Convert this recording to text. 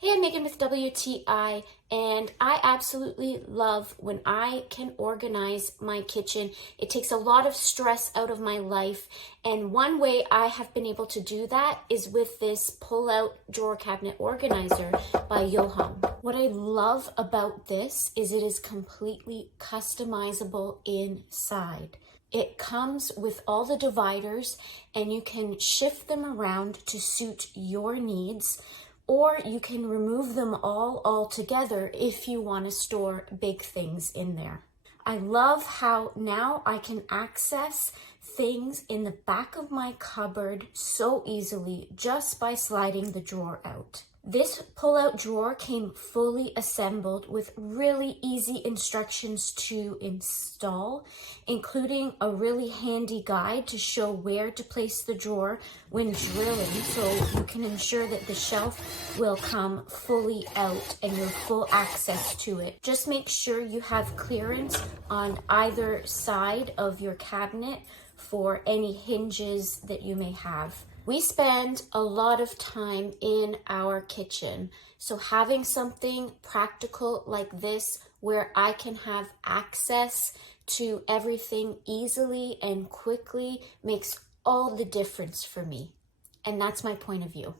Hey, I'm Megan with WTI, and I absolutely love when I can organize my kitchen. It takes a lot of stress out of my life, and one way I have been able to do that is with this pull-out drawer cabinet organizer by YOHOM. What I love about this is it is completely customizable inside. It comes with all the dividers, and you can shift them around to suit your needs, or you can remove them all altogether if you want to store big things in there. I love how now I can access things in the back of my cupboard so easily just by sliding the drawer out. This pull-out drawer came fully assembled with really easy instructions to install, including a really handy guide to show where to place the drawer when drilling, so you can ensure that the shelf will come fully out and you have full access to it. Just make sure you have clearance on either side of your cabinet for any hinges that you may have. We spend a lot of time in our kitchen, so having something practical like this where I can have access to everything easily and quickly makes all the difference for me. And that's my point of view.